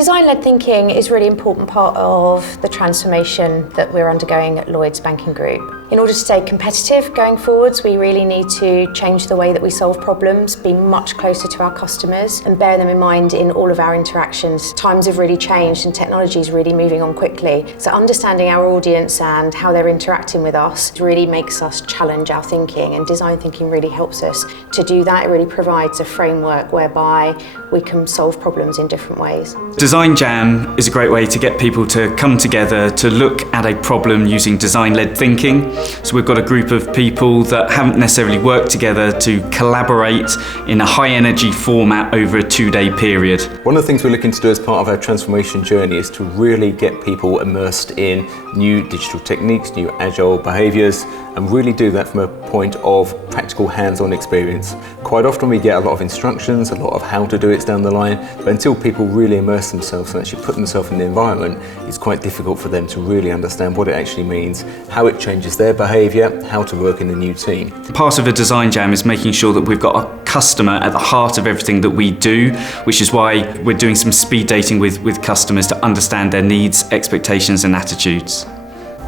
Design-led thinking is a really important part of the transformation that we're undergoing at Lloyds Banking Group. In order to stay competitive going forwards, we really need to change the way that we solve problems, be much closer to our customers and bear them in mind in all of our interactions. Times have really changed and technology is really moving on quickly. So understanding our audience and how they're interacting with us really makes us challenge our thinking, and design thinking really helps us to do that. It really provides a framework whereby we can solve problems in different ways. Design Jam is a great way to get people to come together to look at a problem using design-led thinking. So we've got a group of people that haven't necessarily worked together to collaborate in a high-energy format over a 2-day period. One of the things we're looking to do as part of our transformation journey is to really get people immersed in new digital techniques, new agile behaviours, and really do that from a point of practical hands-on experience. Quite often we get a lot of instructions, a lot of how to do it down the line, but until people really immerse themselves and actually put themselves in the environment, it's quite difficult for them to really understand what it actually means, how it changes their behaviour, how to work in the new team. Part of a design jam is making sure that we've got a customer at the heart of everything that we do, which is why we're doing some speed dating with customers to understand their needs, expectations and attitudes.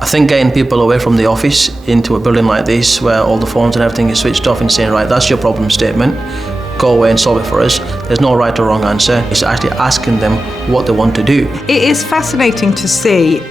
I think getting people away from the office into a building like this where all the phones and everything is switched off and saying, right, that's your problem statement, go away and solve it for us. There's no right or wrong answer. It's actually asking them what they want to do. It is fascinating to see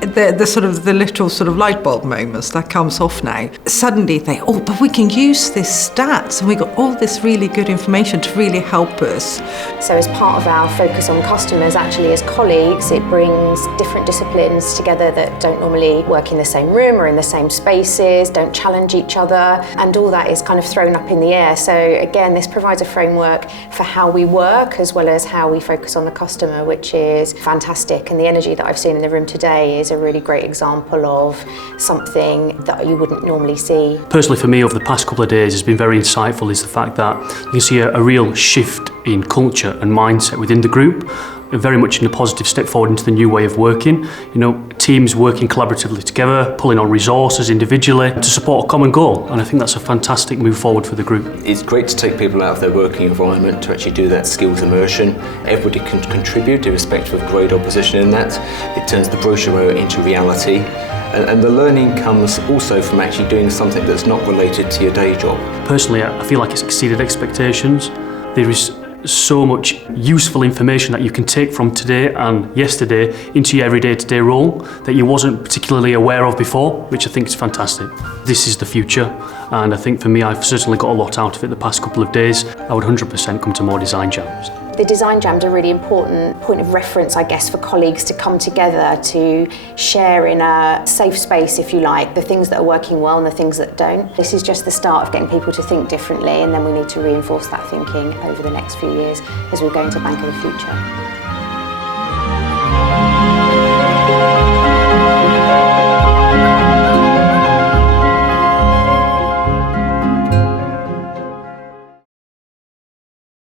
the little sort of light bulb moments that comes off now. Suddenly they, but we can use this stats and we got all this really good information to really help us. So as part of our focus on customers, actually as colleagues, it brings different disciplines together that don't normally work in the same room or in the same spaces, don't challenge each other, and all that is kind of thrown up in the air. So again, this provides a framework for how we work as well as how we focus on the customer, which is fantastic. And the energy that I've seen in the room today is a really great example of something that you wouldn't normally see. Personally for me over the past couple of days has been very insightful is the fact that you can see a real shift in culture and mindset within the group, very much in a positive step forward into the new way of working. You know, teams working collaboratively together, pulling on resources individually to support a common goal, and I think that's a fantastic move forward for the group. It's great to take people out of their working environment to actually do that skills immersion. Everybody can contribute irrespective of grade or position in that. It turns the brochure into reality. And the learning comes also from actually doing something that's not related to your day job. Personally, I feel like it's exceeded expectations. There is so much useful information that you can take from today and yesterday into your everyday to day role that you wasn't particularly aware of before, which I think is fantastic. This is the future, and I think for me I've certainly got a lot out of it the past couple of days. I would 100% come to more design jams. The design jam's a really important point of reference, I guess, for colleagues to come together to share in a safe space, if you like, the things that are working well and the things that don't. This is just the start of getting people to think differently, and then we need to reinforce that thinking over the next few years as we go into Bank of the Future.